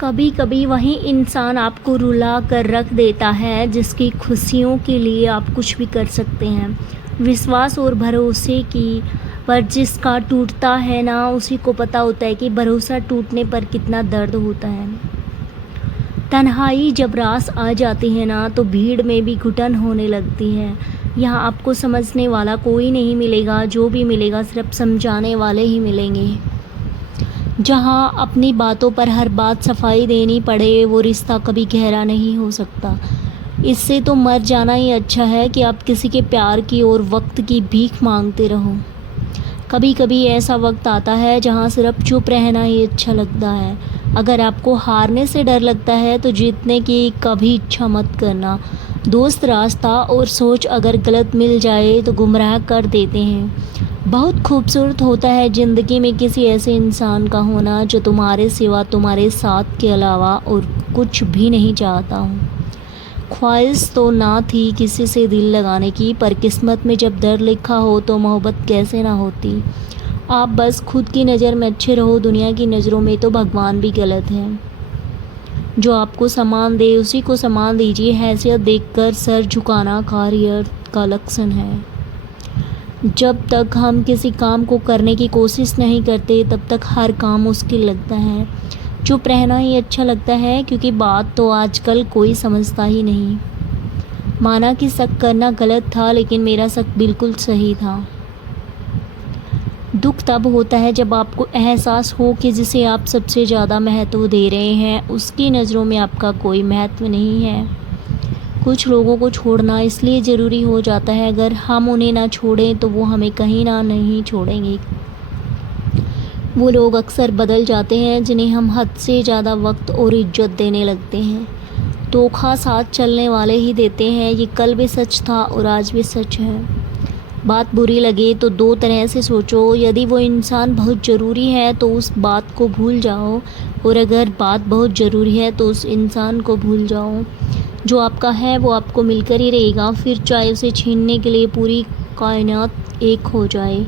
कभी कभी वही इंसान आपको रुला कर रख देता है जिसकी खुशियों के लिए आप कुछ भी कर सकते हैं। विश्वास और भरोसे की पर जिसका टूटता है ना, उसी को पता होता है कि भरोसा टूटने पर कितना दर्द होता है। तन्हाई जब रास आ जाती है ना, तो भीड़ में भी घुटन होने लगती है। यहाँ आपको समझने वाला कोई नहीं मिलेगा, जो भी मिलेगा सिर्फ समझाने वाले ही मिलेंगे। जहाँ अपनी बातों पर हर बात सफाई देनी पड़े, वो रिश्ता कभी गहरा नहीं हो सकता। इससे तो मर जाना ही अच्छा है कि आप किसी के प्यार की और वक्त की भीख मांगते रहो। कभी कभी ऐसा वक्त आता है जहाँ सिर्फ चुप रहना ही अच्छा लगता है। अगर आपको हारने से डर लगता है तो जीतने की कभी इच्छा मत करना। दोस्त, रास्ता और सोच अगर गलत मिल जाए तो गुमराह कर देते हैं। बहुत खूबसूरत होता है ज़िंदगी में किसी ऐसे इंसान का होना जो तुम्हारे सिवा तुम्हारे साथ के अलावा और कुछ भी नहीं चाहता हूँ। ख्वाहिश तो ना थी किसी से दिल लगाने की, पर किस्मत में जब दर्द लिखा हो तो मोहब्बत कैसे ना होती। आप बस खुद की नज़र में अच्छे रहो, दुनिया की नज़रों में तो भगवान भी गलत है। जो आपको सम्मान दे उसी को सम्मान दीजिए। हैसियत देखकर सर झुकाना कायरत का लक्षण है। जब तक हम किसी काम को करने की कोशिश नहीं करते तब तक हर काम मुश्किल लगता है। चुप रहना ही अच्छा लगता है, क्योंकि बात तो आजकल कोई समझता ही नहीं। माना कि शक करना गलत था, लेकिन मेरा शक बिल्कुल सही था। दुख तब होता है जब आपको एहसास हो कि जिसे आप सबसे ज़्यादा महत्व दे रहे हैं उसकी नज़रों में आपका कोई महत्व नहीं है। कुछ लोगों को छोड़ना इसलिए ज़रूरी हो जाता है, अगर हम उन्हें ना छोड़ें तो वो हमें कहीं ना नहीं छोड़ेंगे। वो लोग अक्सर बदल जाते हैं जिन्हें हम हद से ज़्यादा वक्त और इज्जत देने लगते हैं। धोखा साथ चलने वाले ही देते हैं। ये कल भी सच था और आज भी सच है। बात बुरी लगे तो दो तरह से सोचो। यदि वो इंसान बहुत ज़रूरी है तो उस बात को भूल जाओ, और अगर बात बहुत ज़रूरी है तो उस इंसान को भूल जाओ। जो आपका है वो आपको मिलकर ही रहेगा, फिर चाहे उसे छीनने के लिए पूरी कायनात एक हो जाए।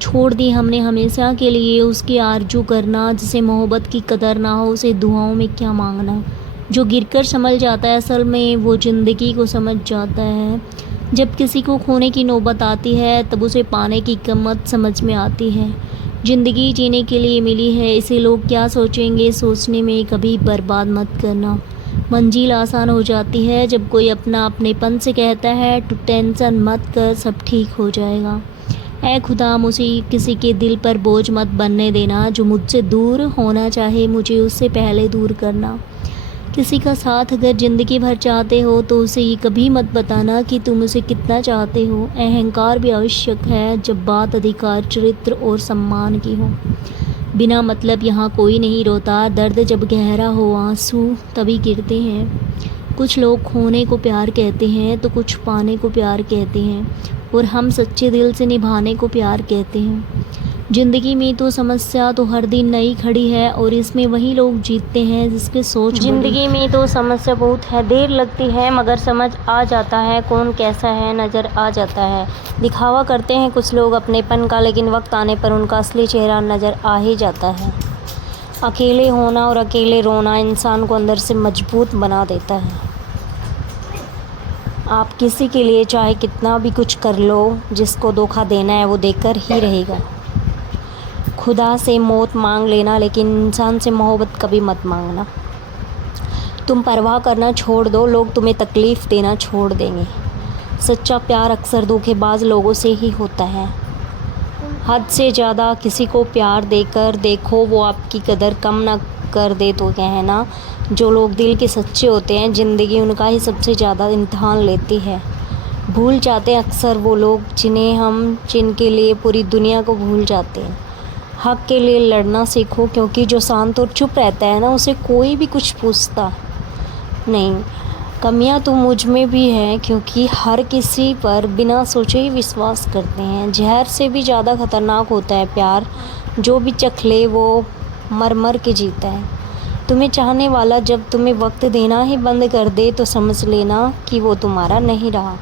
छोड़ दी हमने हमेशा के लिए उसकी आरज़ू करना। जिसे मोहब्बत की कदर ना हो उसे दुआओं में क्या मांगना। जो गिरकर संभल जाता है असल में वो ज़िंदगी को समझ जाता है। जब किसी को खोने की नौबत आती है तब उसे पाने की कीमत समझ में आती है। ज़िंदगी जीने के लिए मिली है, इसे लोग क्या सोचेंगे सोचने में कभी बर्बाद मत करना। मंजिल आसान हो जाती है जब कोई अपना अपनेपन से कहता है तू टेंशन मत कर, सब ठीक हो जाएगा। ऐ खुदा, मुझे किसी के दिल पर बोझ मत बनने देना। जो मुझसे दूर होना चाहे मुझे उससे पहले दूर करना। किसी का साथ अगर ज़िंदगी भर चाहते हो तो उसे ये कभी मत बताना कि तुम उसे कितना चाहते हो। अहंकार भी आवश्यक है जब बात अधिकार, चरित्र और सम्मान की हो। बिना मतलब यहाँ कोई नहीं रोता। दर्द जब गहरा हो आंसू तभी गिरते हैं। कुछ लोग खोने को प्यार कहते हैं तो कुछ पाने को प्यार कहते हैं, और हम सच्चे दिल से निभाने को प्यार कहते हैं। ज़िंदगी में तो समस्या तो हर दिन नई खड़ी है, और इसमें वही लोग जीतते हैं जिसके सोच। ज़िंदगी में तो समस्या बहुत है, देर लगती है मगर समझ आ जाता है कौन कैसा है, नज़र आ जाता है। दिखावा करते हैं कुछ लोग अपनेपन का, लेकिन वक्त आने पर उनका असली चेहरा नज़र आ ही जाता है। अकेले होना और अकेले रोना इंसान को अंदर से मजबूत बना देता है। आप किसी के लिए चाहे कितना भी कुछ कर लो, जिसको धोखा देना है वो देकर ही रहेगा। खुदा से मौत मांग लेना, लेकिन इंसान से मोहब्बत कभी मत मांगना। तुम परवाह करना छोड़ दो, लोग तुम्हें तकलीफ़ देना छोड़ देंगे। सच्चा प्यार अक्सर धोखेबाज लोगों से ही होता है। हद से ज़्यादा किसी को प्यार देकर देखो, वो आपकी कदर कम ना कर दे तो कहना। जो लोग दिल के सच्चे होते हैं ज़िंदगी उनका ही सबसे ज़्यादा इम्तिहान लेती है। भूल जाते हैं अक्सर वो लोग जिनके लिए पूरी दुनिया को भूल जाते हैं। हक के लिए लड़ना सीखो, क्योंकि जो शांत और चुप रहता है ना, उसे कोई भी कुछ पूछता नहीं। कमियां तो मुझ में भी हैं, क्योंकि हर किसी पर बिना सोचे ही विश्वास करते हैं। जहर से भी ज़्यादा खतरनाक होता है प्यार। जो भी चख ले वो मर मर के जीता है। तुम्हें चाहने वाला जब तुम्हें वक्त देना ही बंद कर दे तो समझ लेना कि वो तुम्हारा नहीं रहा।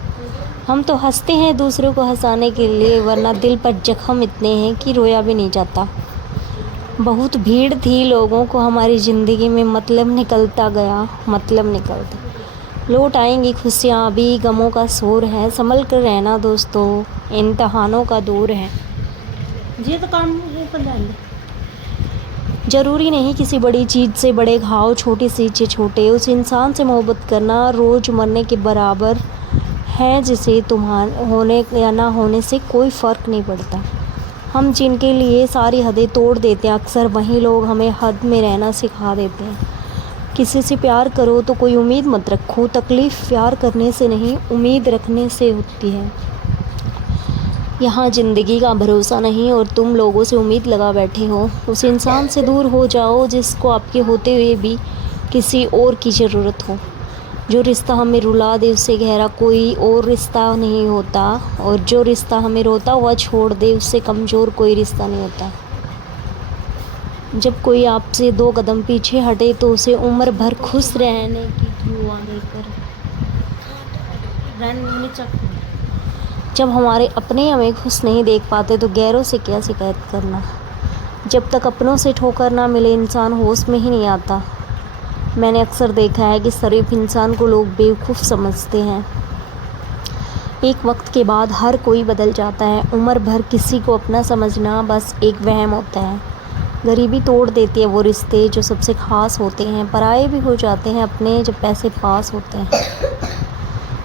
हम तो हंसते हैं दूसरों को हंसाने के लिए, वरना दिल पर जख्म इतने हैं कि रोया भी नहीं जाता। बहुत भीड़ थी लोगों को हमारी ज़िंदगी में मतलब निकलता गया, मतलब निकलता। लौट आएंगी खुशियाँ, अभी गमों का शोर है, संभल कर रहना दोस्तों, इम्तिहानों का दौर है। ये तो काम वो कर डाले। ज़रूरी नहीं किसी बड़ी चीज़ से बड़े घाव, छोटी सी से छोटे, उस इंसान से मोहब्बत करना रोज़ मरने के बराबर है जिसे तुम्हारे होने या ना होने से कोई फ़र्क नहीं पड़ता। हम जिनके लिए सारी हदें तोड़ देते हैं, अक्सर वही लोग हमें हद में रहना सिखा देते हैं। किसी से प्यार करो तो कोई उम्मीद मत रखो, तकलीफ़ प्यार करने से नहीं उम्मीद रखने से होती है। यहाँ ज़िंदगी का भरोसा नहीं और तुम लोगों से उम्मीद लगा बैठे हो। उस इंसान से दूर हो जाओ जिसको आपके होते हुए भी किसी और की ज़रूरत हो। जो रिश्ता हमें रुला दे उससे गहरा कोई और रिश्ता नहीं होता, और जो रिश्ता हमें रोता हुआ छोड़ दे उससे कमज़ोर कोई रिश्ता नहीं होता। जब कोई आपसे 2 कदम पीछे हटे तो उसे उम्र भर खुश रहने की दुआ देकर जब हमारे अपने हमें खुश नहीं देख पाते तो गैरों से क्या शिकायत करना। जब तक अपनों से ठोकर ना मिले इंसान होश में ही नहीं आता। मैंने अक्सर देखा है कि शरीफ इंसान को लोग बेवकूफ़ समझते हैं। एक वक्त के बाद हर कोई बदल जाता है। उम्र भर किसी को अपना समझना बस एक वहम होता है। गरीबी तोड़ देती है वो रिश्ते जो सबसे ख़ास होते हैं। पराए भी हो जाते हैं अपने जब पैसे पास होते हैं।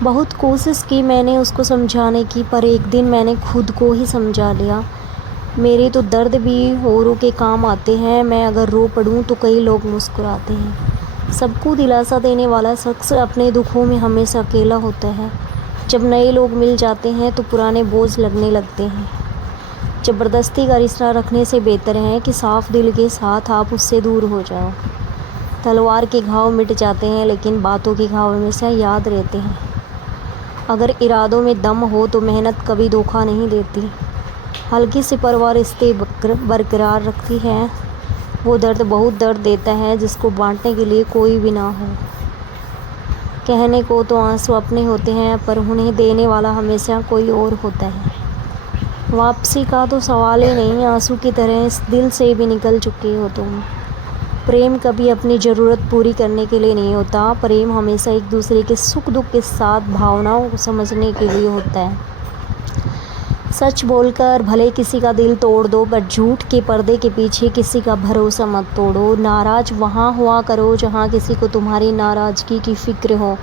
बहुत कोशिश की मैंने उसको समझाने की, पर एक दिन मैंने खुद को ही समझा लिया। मेरे तो दर्द भी औरों के काम आते हैं। मैं अगर रो पड़ूं तो कई लोग मुस्कुराते हैं। सबको दिलासा देने वाला शख्स अपने दुखों में हमेशा अकेला होता है। जब नए लोग मिल जाते हैं तो पुराने बोझ लगने लगते हैं। ज़बरदस्ती का रिश्ता रखने से बेहतर है कि साफ दिल के साथ आप उससे दूर हो जाओ। तलवार के घाव मिट जाते हैं लेकिन बातों के घाव हमेशा याद रहते हैं। अगर इरादों में दम हो तो मेहनत कभी धोखा नहीं देती। हल्की सी परवाह रिश्ते बरकरार रखती है। वो दर्द बहुत दर्द देता है जिसको बांटने के लिए कोई भी ना हो। कहने को तो आंसू अपने होते हैं पर उन्हें देने वाला हमेशा कोई और होता है। वापसी का तो सवाल ही नहीं, आंसू की तरह इस दिल से भी निकल चुके हो तुम। प्रेम कभी अपनी ज़रूरत पूरी करने के लिए नहीं होता। प्रेम हमेशा एक दूसरे के सुख दुख के साथ भावनाओं को समझने के लिए होता है। सच बोलकर भले किसी का दिल तोड़ दो, पर झूठ के पर्दे के पीछे किसी का भरोसा मत तोड़ो। नाराज़ वहाँ हुआ करो जहाँ किसी को तुम्हारी नाराज़गी की फ़िक्र हो।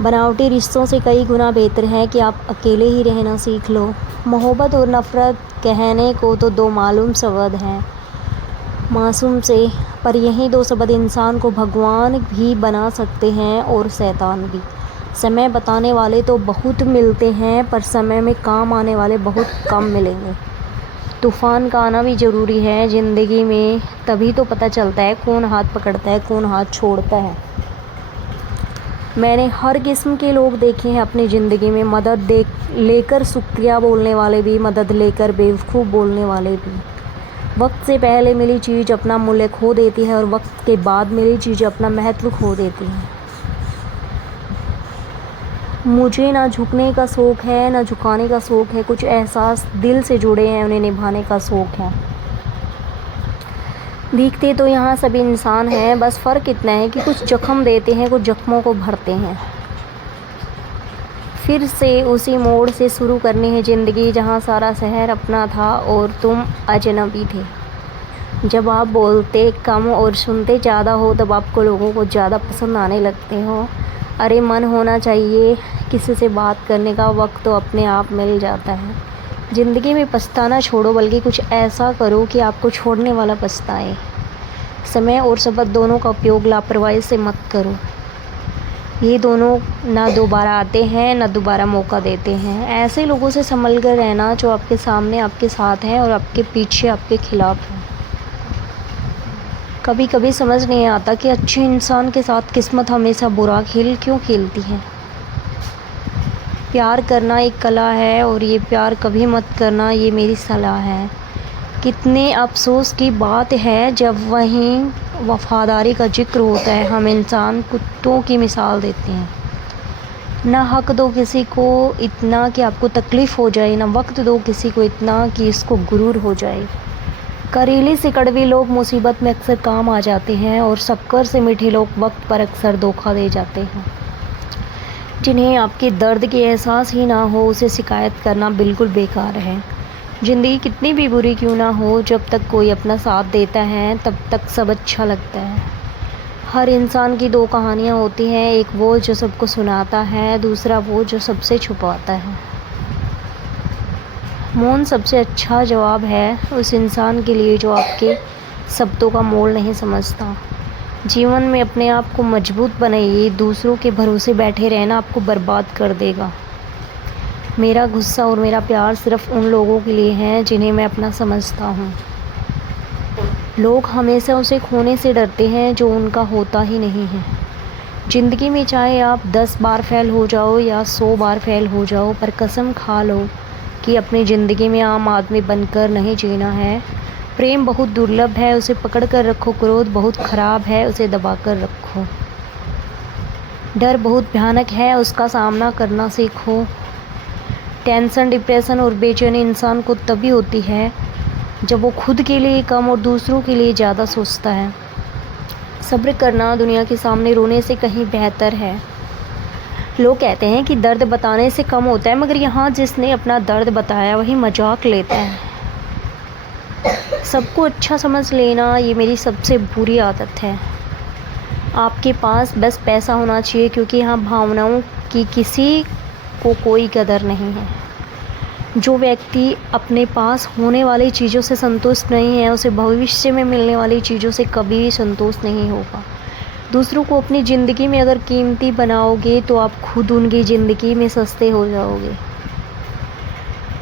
बनावटी रिश्तों से कई गुना बेहतर है कि आप अकेले ही रहना सीख लो। मोहब्बत और नफ़रत कहने को तो 2 मालूम शब्द हैं मासूम से, पर यही 2 शब्द इंसान को भगवान भी बना सकते हैं और शैतान भी। समय बताने वाले तो बहुत मिलते हैं पर समय में काम आने वाले बहुत कम मिलेंगे। तूफ़ान का आना भी ज़रूरी है ज़िंदगी में, तभी तो पता चलता है कौन हाथ पकड़ता है कौन हाथ छोड़ता है। मैंने हर किस्म के लोग देखे हैं अपनी ज़िंदगी में, मदद लेकर शुक्रिया बोलने वाले भी, मदद लेकर बेवकूफ़ बोलने वाले भी। वक्त से पहले मिली चीज़ अपना मूल्य खो देती है और वक्त के बाद मिली चीज़ अपना महत्व खो देती है। मुझे ना झुकने का शौक़ है ना झुकाने का शौक़ है। कुछ एहसास दिल से जुड़े हैं, उन्हें निभाने का शौक़ है। दिखते तो यहाँ सभी इंसान हैं, बस फ़र्क इतना है कि कुछ जख्म देते हैं, कुछ जख्मों को भरते हैं। फिर से उसी मोड़ से शुरू करनी है ज़िंदगी जहाँ सारा शहर अपना था और तुम अजनबी थे। जब आप बोलते कम और सुनते ज़्यादा हो तब आपको लोगों को ज़्यादा पसंद आने लगते हो। अरे मन होना चाहिए किसी से बात करने का, वक्त तो अपने आप मिल जाता है। ज़िंदगी में पछताना छोड़ो, बल्कि कुछ ऐसा करो कि आपको छोड़ने वाला पछताए। समय और सब्र दोनों का उपयोग लापरवाही से मत करो। ये दोनों ना दोबारा आते हैं ना दोबारा मौका देते हैं। ऐसे लोगों से संभल कर रहना जो आपके सामने आपके साथ हैं और आपके पीछे आपके खिलाफ हैं। कभी कभी समझ नहीं आता कि अच्छे इंसान के साथ किस्मत हमेशा बुरा खेल क्यों खेलती है। प्यार करना एक कला है और ये प्यार कभी मत करना, ये मेरी सलाह है। कितने अफसोस की बात है जब वहीं वफ़ादारी का जिक्र होता है हम इंसान कुत्तों की मिसाल देते हैं। ना हक दो किसी को इतना कि आपको तकलीफ़ हो जाए, ना वक्त दो किसी को इतना कि इसको गुरूर हो जाए। करीले से कड़वे लोग मुसीबत में अक्सर काम आ जाते हैं और शक्कर से मीठे लोग वक्त पर अक्सर धोखा दे जाते हैं। जिन्हें आपके दर्द के एहसास ही ना हो उसे शिकायत करना बिल्कुल बेकार है। ज़िंदगी कितनी भी बुरी क्यों ना हो, जब तक कोई अपना साथ देता है तब तक सब अच्छा लगता है। हर इंसान की दो कहानियाँ होती हैं, एक वो जो सबको सुनाता है, दूसरा वो जो सबसे छुपाता है। मौन सबसे अच्छा जवाब है उस इंसान के लिए जो आपके शब्दों का मोल नहीं समझता। जीवन में अपने आप को मजबूत बनाइए, दूसरों के भरोसे बैठे रहना आपको बर्बाद कर देगा। मेरा गुस्सा और मेरा प्यार सिर्फ़ उन लोगों के लिए है जिन्हें मैं अपना समझता हूँ। लोग हमेशा उसे खोने से डरते हैं जो उनका होता ही नहीं है। ज़िंदगी में चाहे आप 10 बार फेल हो जाओ या 100 बार फेल हो जाओ, पर कसम खा लो कि अपनी ज़िंदगी में आम आदमी बनकर नहीं जीना है। प्रेम बहुत दुर्लभ है, उसे पकड़ कर रखो। क्रोध बहुत ख़राब है, उसे दबा कर रखो। डर बहुत भयानक है, उसका सामना करना सीखो। टेंशन, डिप्रेशन और बेचैनी इंसान को तभी होती है जब वो खुद के लिए कम और दूसरों के लिए ज़्यादा सोचता है। सब्र करना दुनिया के सामने रोने से कहीं बेहतर है। लोग कहते हैं कि दर्द बताने से कम होता है, मगर यहाँ जिसने अपना दर्द बताया वही मजाक लेता है। सबको अच्छा समझ लेना ये मेरी सबसे बुरी आदत है। आपके पास बस पैसा होना चाहिए, क्योंकि यहाँ भावनाओं की किसी को कोई कदर नहीं है। जो व्यक्ति अपने पास होने वाली चीज़ों से संतुष्ट नहीं है, उसे भविष्य में मिलने वाली चीज़ों से कभी भी संतोष नहीं होगा। दूसरों को अपनी ज़िंदगी में अगर कीमती बनाओगे तो आप खुद उनकी ज़िंदगी में सस्ते हो जाओगे।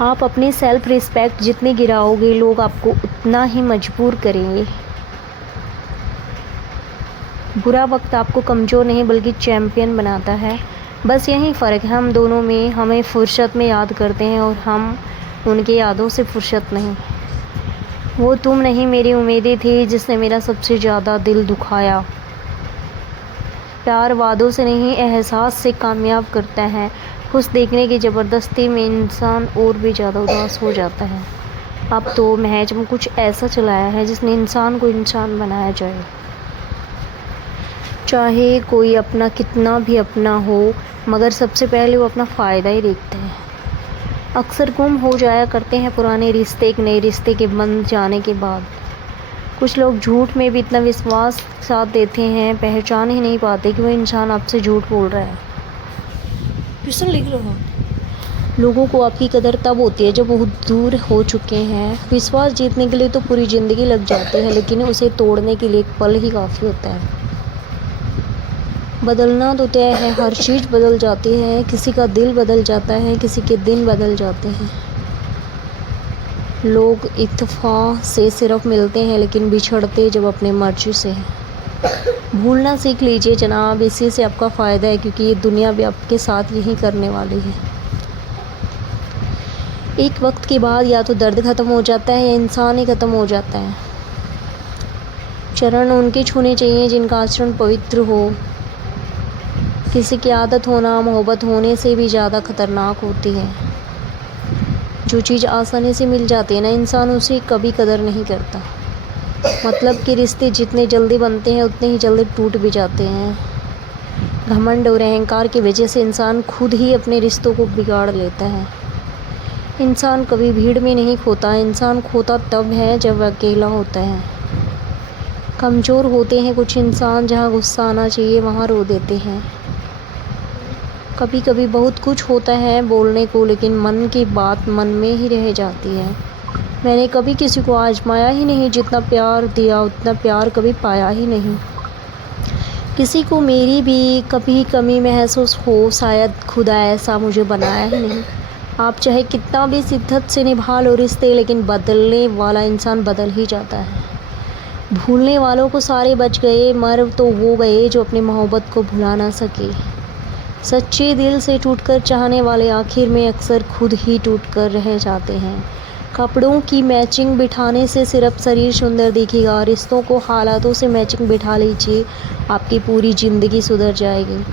आप अपनी सेल्फ रिस्पेक्ट जितनी गिराओगे, लोग आपको उतना ही मजबूर करेंगे। बुरा वक्त आपको कमज़ोर नहीं बल्कि चैम्पियन बनाता है। बस यही फ़र्क है हम दोनों में। हमें फुर्सत में याद करते हैं और हम उनके यादों से फुर्सत नहीं। वो तुम नहीं मेरी उम्मीदें थी जिसने मेरा सबसे ज़्यादा दिल दुखाया। प्यार वादों से नहीं एहसास से कामयाब करता है। खुश देखने की ज़बरदस्ती में इंसान और भी ज़्यादा उदास हो जाता है। अब तो महज में कुछ ऐसा चलाया है जिसने इंसान को इंसान बनाया जाए। चाहे कोई अपना कितना भी अपना हो, मगर सबसे पहले वो अपना फ़ायदा ही देखते हैं। अक्सर गुम हो जाया करते हैं पुराने रिश्ते एक नए रिश्ते के बन जाने के बाद। कुछ लोग झूठ में भी इतना विश्वास साथ देते हैं, पहचान ही नहीं पाते कि वो इंसान आपसे झूठ बोल रहा है। क्वेश्चन लिख रहा हूँ। लोगों को आपकी कदर तब होती है जब बहुत दूर हो चुके हैं। विश्वास जीतने के लिए तो पूरी ज़िंदगी लग जाती है, लेकिन उसे तोड़ने के लिए एक पल ही काफ़ी होता है। बदलना तो तय है, हर चीज़ बदल जाती है। किसी का दिल बदल जाता है, किसी के दिन बदल जाते हैं। लोग इत्तेफाक से सिर्फ मिलते हैं, लेकिन बिछड़ते जब अपने मर्जी से हैं। भूलना सीख लीजिए जनाब, इसी से आपका फ़ायदा है, क्योंकि ये दुनिया भी आपके साथ यही करने वाली है। एक वक्त के बाद या तो दर्द ख़त्म हो जाता है या इंसान ही ख़त्म हो जाता है। चरण उनके छूने चाहिए जिनका आचरण पवित्र हो। किसी की आदत होना मोहब्बत होने से भी ज़्यादा ख़तरनाक होती है। जो चीज़ आसानी से मिल जाती है ना, इंसान उसे कभी कदर नहीं करता। मतलब कि रिश्ते जितने जल्दी बनते हैं उतने ही जल्दी टूट भी जाते हैं। घमंड और अहंकार की वजह से इंसान खुद ही अपने रिश्तों को बिगाड़ लेता है। इंसान कभी भीड़ में नहीं खोता, इंसान खोता तब है जब वह अकेला होता है। कमज़ोर होते हैं कुछ इंसान, जहाँ गुस्सा आना चाहिए वहाँ रो देते हैं। कभी कभी बहुत कुछ होता है बोलने को, लेकिन मन की बात मन में ही रह जाती है। मैंने कभी किसी को आजमाया ही नहीं, जितना प्यार दिया उतना प्यार कभी पाया ही नहीं। किसी को मेरी भी कभी कमी महसूस हो, शायद खुदा ऐसा मुझे बनाया ही नहीं। आप चाहे कितना भी शिद्दत से निभा लो रिश्ते, लेकिन बदलने वाला इंसान बदल ही जाता है। भूलने वालों को सारे बच गए, मर तो वो गए जो अपनी मोहब्बत को भुला ना सके। सच्चे दिल से टूटकर चाहने वाले आखिर में अक्सर खुद ही टूटकर रह जाते हैं। कपड़ों की मैचिंग बिठाने से सिर्फ शरीर सुंदर दिखेगा, रिश्तों को हालातों से मैचिंग बिठा लीजिए, आपकी पूरी ज़िंदगी सुधर जाएगी।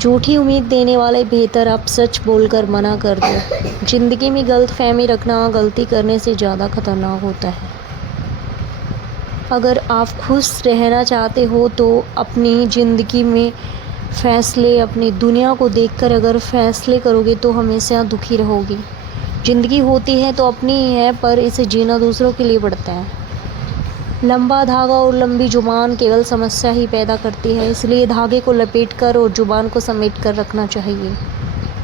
झूठी उम्मीद देने वाले बेहतर आप सच बोलकर मना कर दो। ज़िंदगी में गलतफहमी रखना गलती करने से ज़्यादा खतरनाक होता है। अगर आप खुश रहना चाहते हो तो अपनी ज़िंदगी में फ़ैसले अपनी दुनिया को देखकर अगर फ़ैसले करोगे तो हमेशा दुखी रहोगी। ज़िंदगी होती है तो अपनी ही है, पर इसे जीना दूसरों के लिए पड़ता है। लंबा धागा और लंबी ज़ुबान केवल समस्या ही पैदा करती है, इसलिए धागे को लपेट कर और ज़ुबान को समेट कर रखना चाहिए।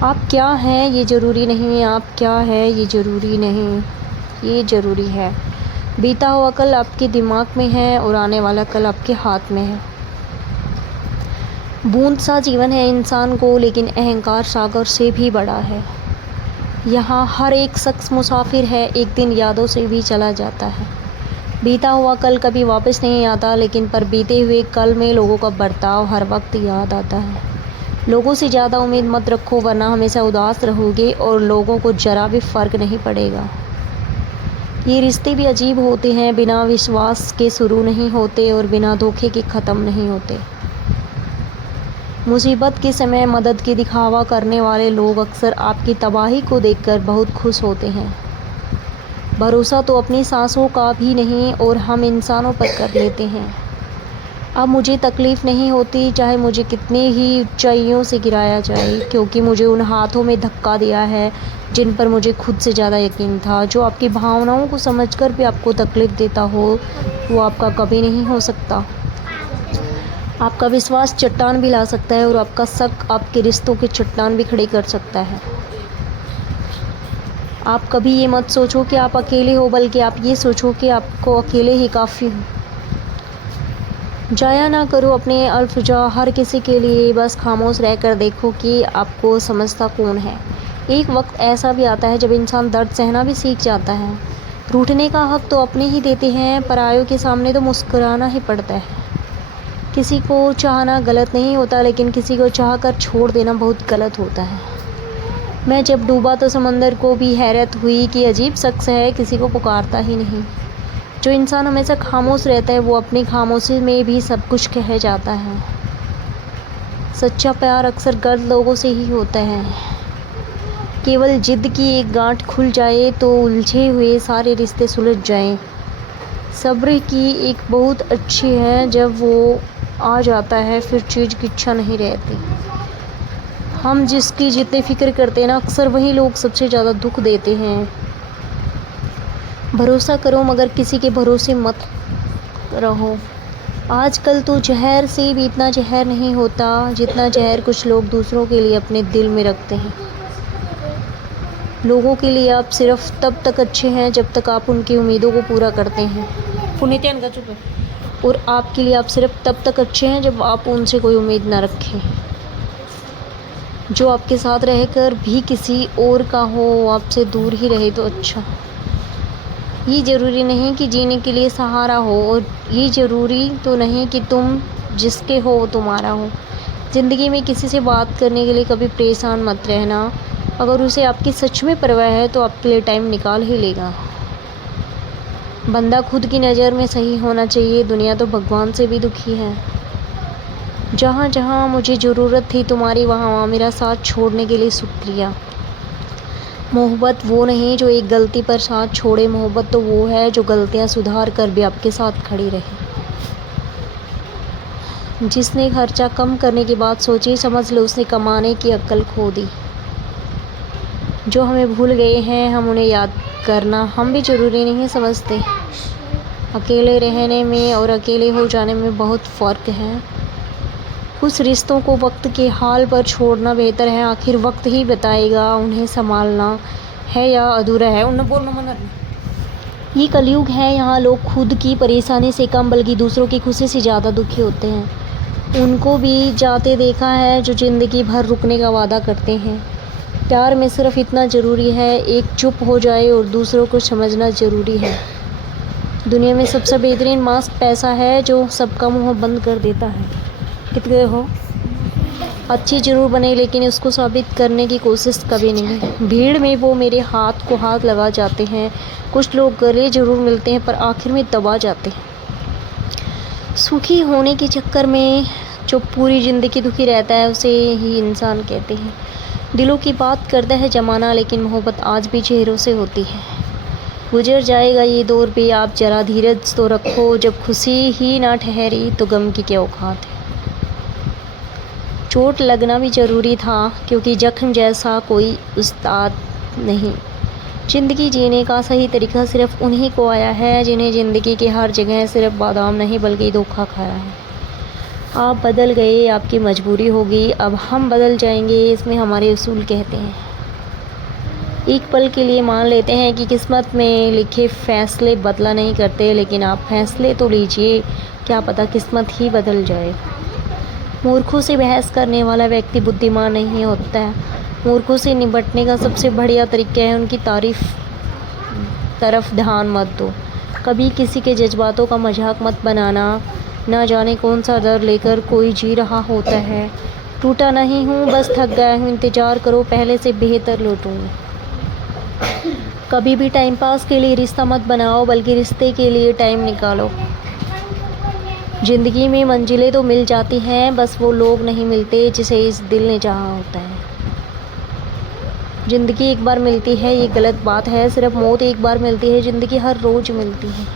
आप क्या हैं ये ज़रूरी नहीं, आप क्या है ये ज़रूरी नहीं, ये ज़रूरी है। बीता हुआ कल आपके दिमाग में है और आने वाला कल आपके हाथ में है। बूंद सा जीवन है इंसान को, लेकिन अहंकार सागर से भी बड़ा है। यहाँ हर एक शख्स मुसाफिर है, एक दिन यादों से भी चला जाता है। बीता हुआ कल कभी वापस नहीं आता, लेकिन पर बीते हुए कल में लोगों का बर्ताव हर वक्त याद आता है। लोगों से ज़्यादा उम्मीद मत रखो, वरना हमेशा उदास रहोगे और लोगों को ज़रा भी फ़र्क नहीं पड़ेगा। ये रिश्ते भी अजीब होते हैं, बिना विश्वास के शुरू नहीं होते और बिना धोखे के ख़त्म नहीं होते। मुसीबत के समय मदद की दिखावा करने वाले लोग अक्सर आपकी तबाही को देखकर बहुत खुश होते हैं। भरोसा तो अपनी सांसों का भी नहीं और हम इंसानों पर कर लेते हैं। अब मुझे तकलीफ़ नहीं होती, चाहे मुझे कितनी ही ऊंचाइयों से गिराया जाए, क्योंकि मुझे उन हाथों में धक्का दिया है जिन पर मुझे खुद से ज़्यादा यकीन था। जो आपकी भावनाओं को समझकर भी आपको तकलीफ़ देता हो, वो आपका कभी नहीं हो सकता। आपका विश्वास चट्टान भी ला सकता है और आपका शक आपके रिश्तों के चट्टान भी खड़े कर सकता है। आप कभी ये मत सोचो कि आप अकेले हो, बल्कि आप ये सोचो कि आपको अकेले ही काफ़ी हो। जाया ना करो अपने अल्फजा हर किसी के लिए, बस खामोश रहकर देखो कि आपको समझता कौन है। एक वक्त ऐसा भी आता है जब इंसान दर्द सहना भी सीख जाता है। रूठने का हक तो अपने ही देते हैं, परायों के सामने तो मुस्कुराना ही पड़ता है। किसी को चाहना गलत नहीं होता, लेकिन किसी को चाह कर छोड़ देना बहुत गलत होता है। मैं जब डूबा तो समंदर को भी हैरत हुई कि अजीब शख्स है, किसी को पुकारता ही नहीं। जो इंसान हमेशा खामोश रहता है वो अपनी खामोशी में भी सब कुछ कह जाता है। सच्चा प्यार अक्सर गर्द लोगों से ही होता है। केवल जिद की एक गांठ खुल जाए तो उलझे हुए सारे रिश्ते सुलझ जाएं। सब्र की एक बहुत अच्छी है, जब वो आ जाता है फिर चीज़ की इच्छा नहीं रहती। हम जिसकी जितनी फ़िक्र करते हैं ना, अक्सर वही लोग सबसे ज़्यादा दुख देते हैं। भरोसा करो मगर किसी के भरोसे मत रहो। आजकल तो जहर से भी इतना जहर नहीं होता जितना जहर कुछ लोग दूसरों के लिए अपने दिल में रखते हैं। लोगों के लिए आप सिर्फ तब तक अच्छे हैं जब तक आप उनकी उम्मीदों को पूरा करते हैं, पुनीतियान का चुप है। और आपके लिए आप सिर्फ तब तक अच्छे हैं जब आप उनसे कोई उम्मीद ना रखें। जो आपके साथ रहकर भी किसी और का हो, आपसे दूर ही रहे तो अच्छा। ये ज़रूरी नहीं कि जीने के लिए सहारा हो, और ये ज़रूरी तो नहीं कि तुम जिसके हो वो तुम्हारा हो। ज़िंदगी में किसी से बात करने के लिए कभी परेशान मत रहना। अगर उसे आपकी सच में परवाह है तो आपके लिए टाइम निकाल ही लेगा। बंदा खुद की नज़र में सही होना चाहिए, दुनिया तो भगवान से भी दुखी है। जहाँ जहाँ मुझे ज़रूरत थी तुम्हारी, वहाँ वहाँ मेरा साथ छोड़ने के लिए शुक्रिया। मोहब्बत वो नहीं जो एक गलती पर साथ छोड़े, मोहब्बत तो वो है जो गलतियाँ सुधार कर भी आपके साथ खड़ी रहे। जिसने खर्चा कम करने की बात सोची, समझ लो उसने कमाने की अक्ल खो दी। जो हमें भूल गए हैं हम उन्हें याद करना हम भी ज़रूरी नहीं समझते। अकेले रहने में और अकेले हो जाने में बहुत फ़र्क है। कुछ रिश्तों को वक्त के हाल पर छोड़ना बेहतर है, आखिर वक्त ही बताएगा उन्हें संभालना है या अधूरा है। उन्हें बोलना मना ये कलयुग है, यहाँ लोग खुद की परेशानी से कम बल्कि दूसरों की खुशी से ज़्यादा दुखी होते हैं। उनको भी जाते देखा है जो ज़िंदगी भर रुकने का वादा करते हैं। प्यार में सिर्फ इतना ज़रूरी है, एक चुप हो जाए और दूसरों को समझना ज़रूरी है। दुनिया में सबसे बेहतरीन मास्क पैसा है जो सबका मुँह बंद कर देता है। कितने हो अच्छी ज़रूर बने, लेकिन उसको साबित करने की कोशिश कभी नहीं। भीड़ में वो मेरे हाथ को हाथ लगा जाते हैं। कुछ लोग गले ज़रूर मिलते हैं पर आखिर में दबा जाते हैं। सुखी होने के चक्कर में जो पूरी ज़िंदगी दुखी रहता है उसे ही इंसान कहते हैं। दिलों की बात करता है ज़माना, लेकिन मोहब्बत आज भी चेहरों से होती है। गुजर जाएगा ये दौर भी, आप ज़रा धीरज तो रखो। जब खुशी ही ना ठहरी तो गम की क्या औकात है। चोट लगना भी ज़रूरी था, क्योंकि जख्म जैसा कोई उस्ताद नहीं। ज़िंदगी जीने का सही तरीका सिर्फ़ उन्हीं को आया है जिन्हें ज़िंदगी की हर जगह सिर्फ़ बादाम नहीं बल्कि धोखा खाया है। आप बदल गए, आपकी मजबूरी होगी, अब हम बदल जाएंगे, इसमें हमारे उसूल कहते हैं। एक पल के लिए मान लेते हैं कि किस्मत में लिखे फ़ैसले बदला नहीं करते, लेकिन आप फ़ैसले तो लीजिए, क्या पता किस्मत ही बदल जाए। मूर्खों से बहस करने वाला व्यक्ति बुद्धिमान नहीं होता है। मूर्खों से निपटने का सबसे बढ़िया तरीका है उनकी तरफ ध्यान मत दो। कभी किसी के जज्बातों का मजाक मत बनाना। ना जाने कौन सा डर लेकर कोई जी रहा होता है। टूटा नहीं हूँ, बस थक गया हूँ, इंतज़ार करो, पहले से बेहतर लौटूँगा। कभी भी टाइम पास के लिए रिश्ता मत बनाओ, बल्कि रिश्ते के लिए टाइम निकालो। ज़िंदगी में मंजिलें तो मिल जाती हैं, बस वो लोग नहीं मिलते जिसे इस दिल ने चाहा होता है। ज़िंदगी एक बार मिलती है, ये गलत बात है। सिर्फ मौत एक बार मिलती है, ज़िंदगी हर रोज़ मिलती है।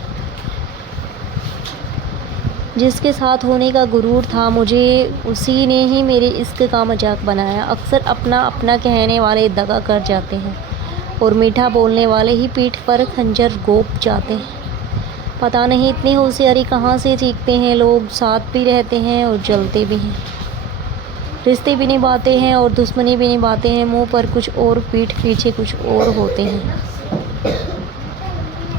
जिसके साथ होने का गुरूर था मुझे, उसी ने ही मेरे इश्क का मजाक बनाया। अक्सर अपना अपना कहने वाले दगा कर जाते हैं, और मीठा बोलने वाले ही पीठ पर खंजर घोंप जाते हैं। पता नहीं इतनी होशियारी कहाँ से सीखते हैं लोग। साथ भी रहते हैं और जलते भी हैं। रिश्ते भी निभाते हैं और दुश्मनी भी निभाते हैं। मुंह पर कुछ और, पीठ पीछे कुछ और होते हैं।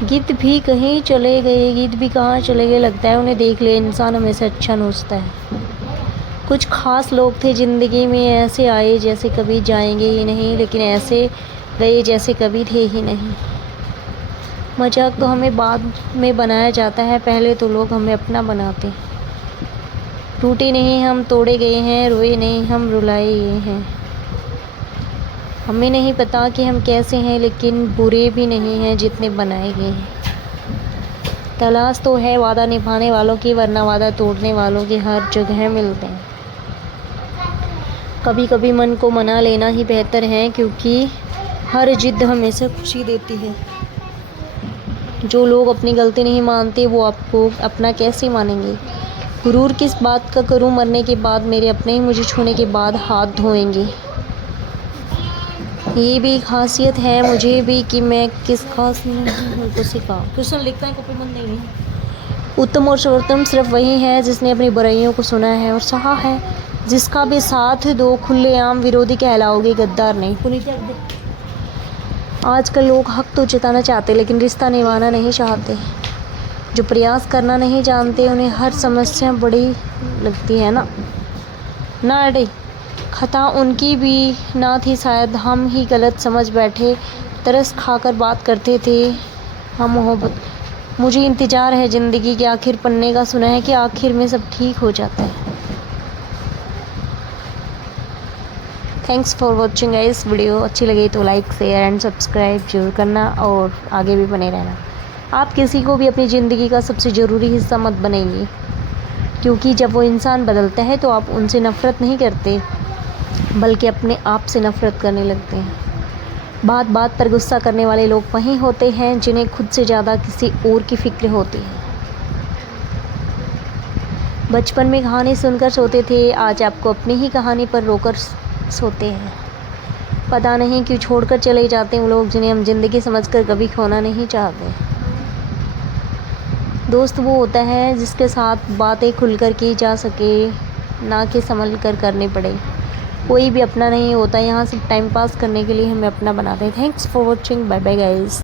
गिद्ध भी कहीं चले गए, गिद्ध भी कहाँ चले गए, लगता है उन्हें देख ले इंसान हमेशा अच्छा नोचता है। कुछ खास लोग थे ज़िंदगी में, ऐसे आए जैसे कभी जाएंगे ही नहीं, लेकिन ऐसे गए जैसे कभी थे ही नहीं। मजाक तो हमें बाद में बनाया जाता है, पहले तो लोग हमें अपना बनाते हैं। टूटे नहीं हम, तोड़े गए हैं, रोए नहीं हम, रुलाए गए हैं। हमें नहीं पता कि हम कैसे हैं, लेकिन बुरे भी नहीं हैं जितने बनाए गए हैं। तलाश तो है वादा निभाने वालों की, वरना वादा तोड़ने वालों के हर जगह मिलते हैं। कभी कभी मन को मना लेना ही बेहतर है, क्योंकि हर जिद हमेशा खुशी देती है। जो लोग अपनी गलती नहीं मानते, वो आपको अपना कैसे मानेंगे। गुरूर किस बात का करूं, मरने के बाद मेरे अपने ही मुझे छूने के बाद हाथ धोएंगे। ये भी खासियत है मुझे भी कि मैं किस खास नहीं को सिखा। क्वेश्चन लिखता है, कॉपी बंद नहीं है। उत्तम और सर्वोत्तम सिर्फ वही है जिसने अपनी बुराइयों को सुना है और सहा है। जिसका भी साथ दो, खुलेआम विरोधी कहलाओगे, गद्दार नहीं। पुनीत आजकल लोग हक तो जताना चाहते, लेकिन रिश्ता निभाना नहीं चाहते। जो प्रयास करना नहीं जानते, उन्हें हर समस्या बड़ी लगती है ना अड़े। खता उनकी भी ना थी, शायद हम ही गलत समझ बैठे। तरस खाकर बात करते थे हम मोहब्बत। मुझे इंतज़ार है ज़िंदगी के आखिर पन्ने का, सुना है कि आखिर में सब ठीक हो जाता है। Thanks for watching guys. Video अच्छी लगी तो लाइक शेयर एंड सब्सक्राइब जरूर करना, और आगे भी बने रहना। आप किसी को भी अपनी ज़िंदगी का सबसे ज़रूरी हिस्सा मत बनेंगे, क्योंकि जब वो इंसान बदलता है तो आप उनसे नफ़रत नहीं करते, बल्कि अपने आप से नफ़रत करने लगते हैं। बात बात पर गुस्सा करने वाले लोग वहीं होते हैं जिन्हें खुद से ज़्यादा किसी और की फ़िक्र होती है। बचपन में कहानी सुनकर सोते थे, आज आपको अपनी ही कहानी पर रोकर सोते हैं। पता नहीं क्यों छोड़कर चले जाते हैं वो लोग जिन्हें हम ज़िंदगी समझकर कभी खोना नहीं चाहते। दोस्त वो होता है जिसके साथ बातें खुलकर की जा सके, ना कि संभल कर करनी पड़े। कोई भी अपना नहीं होता, यहाँ सिर्फ टाइम पास करने के लिए हमें अपना बनाते हैं। Thanks for watching, bye bye guys.